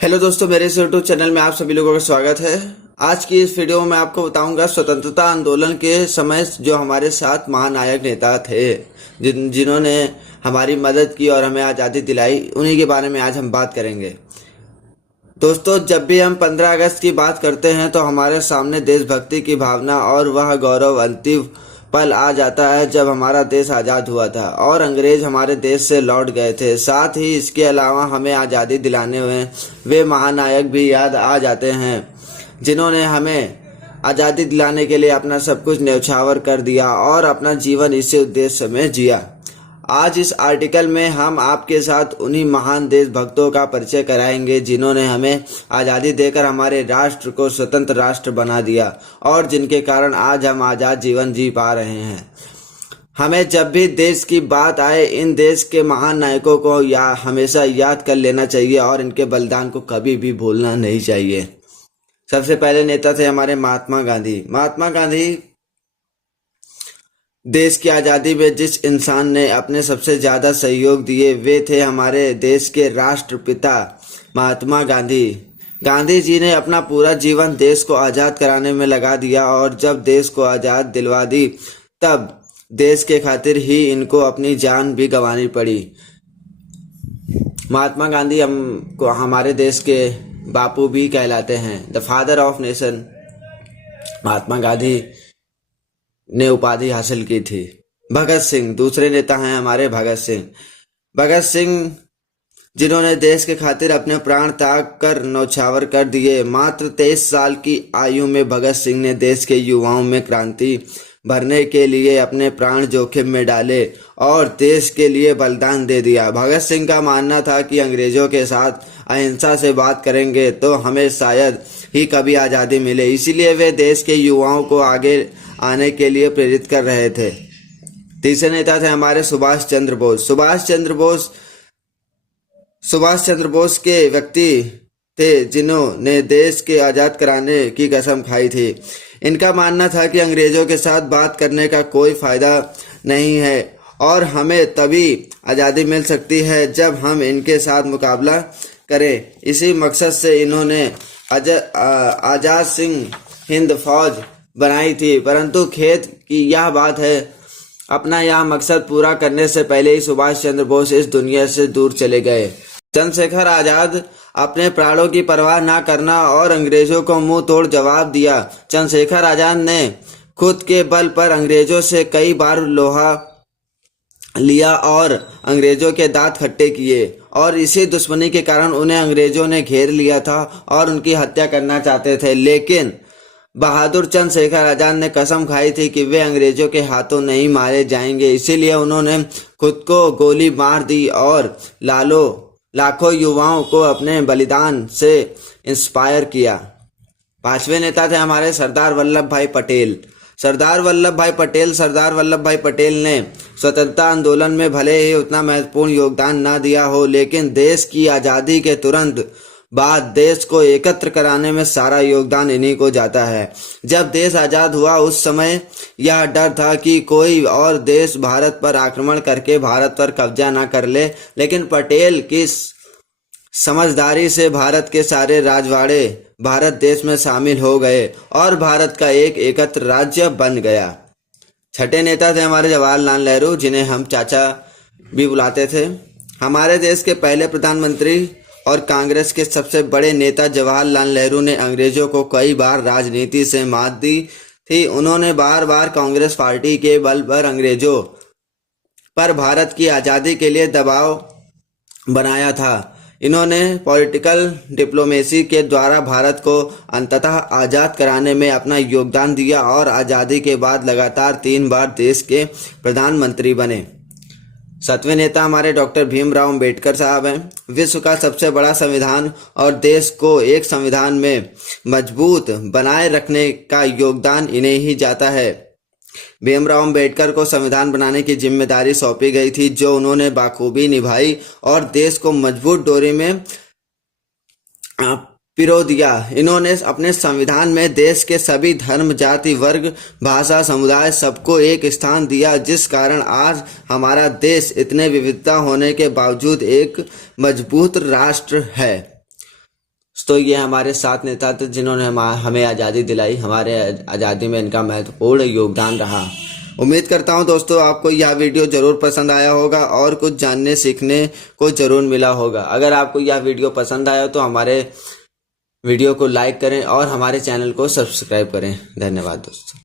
Hello दोस्तों, मेरे इस यूट्यूब चैनल में आप सभी लोगों का स्वागत है। आज की इस वीडियो में मैं आपको बताऊंगा स्वतंत्रता आंदोलन के समय जो हमारे साथ महानायक नेता थे, जिन्होंने हमारी मदद की और हमें आज़ादी दिलाई, उन्हीं के बारे में आज हम बात करेंगे। दोस्तों, जब भी हम 15 अगस्त की बात करते हैं तो हमारे सामने देशभक्ति की भावना और वह गौरवान्वित पल आ जाता है जब हमारा देश आज़ाद हुआ था और अंग्रेज हमारे देश से लौट गए थे। साथ ही इसके अलावा हमें आज़ादी दिलाने में वे महानायक भी याद आ जाते हैं जिन्होंने हमें आज़ादी दिलाने के लिए अपना सब कुछ न्यौछावर कर दिया और अपना जीवन इसी उद्देश्य में जिया। आज इस आर्टिकल में हम आपके साथ उन्हीं महान देशभक्तों का परिचय कराएंगे जिन्होंने हमें आज़ादी देकर हमारे राष्ट्र को स्वतंत्र राष्ट्र बना दिया और जिनके कारण आज हम आज़ाद जीवन जी पा रहे हैं। हमें जब भी देश की बात आए इन देश के महान नायकों को हमेशा याद कर लेना चाहिए और इनके बलिदान को कभी भी भूलना नहीं चाहिए। सबसे पहले नेता थे हमारे महात्मा गांधी। महात्मा गांधी देश की आज़ादी में जिस इंसान ने अपने सबसे ज़्यादा सहयोग दिए वे थे हमारे देश के राष्ट्रपिता महात्मा गांधी। गांधी जी ने अपना पूरा जीवन देश को आज़ाद कराने में लगा दिया और जब देश को आज़ाद दिलवा दी तब देश के खातिर ही इनको अपनी जान भी गंवानी पड़ी। महात्मा गांधी हमको हमारे देश के बापू भी कहलाते हैं, the father of nation. Mahatma Gandhi ने उपाधि हासिल की थी। भगत सिंह दूसरे नेता हैं हमारे। भगत सिंह जिन्होंने देश के खातिर अपने प्राण त्याग कर न्यौछावर कर दिए। मात्र 23 साल की आयु में भगत सिंह ने देश के युवाओं में क्रांति भरने के लिए अपने प्राण जोखिम में डाले और देश के लिए बलिदान दे दिया। भगत सिंह का मानना था कि अंग्रेजों के साथ अहिंसा से बात करेंगे तो हमें शायद ही कभी आज़ादी मिले, इसीलिए वे देश के युवाओं को आगे आने के लिए प्रेरित कर रहे थे। तीसरे नेता थे हमारे सुभाष चंद्र बोस। सुभाष चंद्र बोस के व्यक्ति थे जिन्होंने देश के आज़ाद कराने की कसम खाई थी। इनका मानना था कि अंग्रेजों के साथ बात करने का कोई फायदा नहीं है और हमें तभी आज़ादी मिल सकती है जब हम इनके साथ मुकाबला करें। इसी मकसद से इन्होंने आज़ाद सिंह हिंद फौज बनाई थी, परंतु खेद की यह बात है अपना यह मकसद पूरा करने से पहले ही सुभाष चंद्र बोस इस दुनिया से दूर चले गए। चंद्रशेखर आजाद अपने प्राणों की परवाह न करना और अंग्रेजों को मुंह तोड़ जवाब दिया। चंद्रशेखर आजाद ने खुद के बल पर अंग्रेजों से कई बार लोहा लिया और अंग्रेजों के दांत खट्टे किए और इसी दुश्मनी के कारण उन्हें अंग्रेजों ने घेर लिया था और उनकी हत्या करना चाहते थे, लेकिन बहादुर चंद्रशेखर आजाद ने कसम खाई थी कि वे अंग्रेजों के हाथों नहीं मारे जाएंगे। इसीलिए उन्होंने खुद को गोली मार दी और लाखों युवाओं को अपने बलिदान से इंस्पायर किया। पांचवें नेता थे हमारे सरदार वल्लभ भाई पटेल। सरदार वल्लभ भाई पटेल ने स्वतंत्रता आंदोलन में भले ही उतना महत्वपूर्ण योगदान ना दिया हो, लेकिन देश की आज़ादी के तुरंत बाद देश को एकत्र कराने में सारा योगदान इन्हीं को जाता है। जब देश आज़ाद हुआ उस समय यह डर था कि कोई और देश भारत पर आक्रमण करके भारत पर कब्जा ना कर ले, लेकिन पटेल की समझदारी से भारत के सारे राजवाड़े भारत देश में शामिल हो गए और भारत का एक एकत्र राज्य बन गया। छठे नेता थे हमारे जवाहरलाल नेहरू, जिन्हें हम चाचा भी बुलाते थे। हमारे देश के पहले प्रधानमंत्री और कांग्रेस के सबसे बड़े नेता जवाहरलाल नेहरू ने अंग्रेजों को कई बार राजनीति से मात दी थी। उन्होंने बार बार कांग्रेस पार्टी के बल पर अंग्रेजों पर भारत की आज़ादी के लिए दबाव बनाया था। इन्होंने पॉलिटिकल डिप्लोमेसी के द्वारा भारत को अंततः आज़ाद कराने में अपना योगदान दिया और आज़ादी के बाद लगातार 3 बार देश के प्रधानमंत्री बने। सातवें नेता हमारे डॉक्टर भीमराव अंबेडकर साहब हैं। विश्व का सबसे बड़ा संविधान और देश को एक संविधान में मजबूत बनाए रखने का योगदान इन्हें ही जाता है। भीमराव अंबेडकर को संविधान बनाने की जिम्मेदारी सौंपी गई थी, जो उन्होंने बाखूबी निभाई और देश को मजबूत डोरी में पिरो दिया। इन्होंने अपने संविधान में देश के सभी धर्म, जाति, वर्ग, भाषा, समुदाय सबको एक स्थान दिया, जिस कारण आज हमारा देश इतने विविधता होने के बावजूद एक मजबूत राष्ट्र है। तो ये हमारे सात नेता थे जिन्होंने हमें आज़ादी दिलाई। हमारे आज़ादी में इनका महत्वपूर्ण योगदान रहा। उम्मीद करता हूं दोस्तों आपको यह वीडियो ज़रूर पसंद आया होगा और कुछ जानने सीखने को ज़रूर मिला होगा। अगर आपको यह वीडियो पसंद आया तो हमारे वीडियो को लाइक करें और हमारे चैनल को सब्सक्राइब करें। धन्यवाद दोस्तों।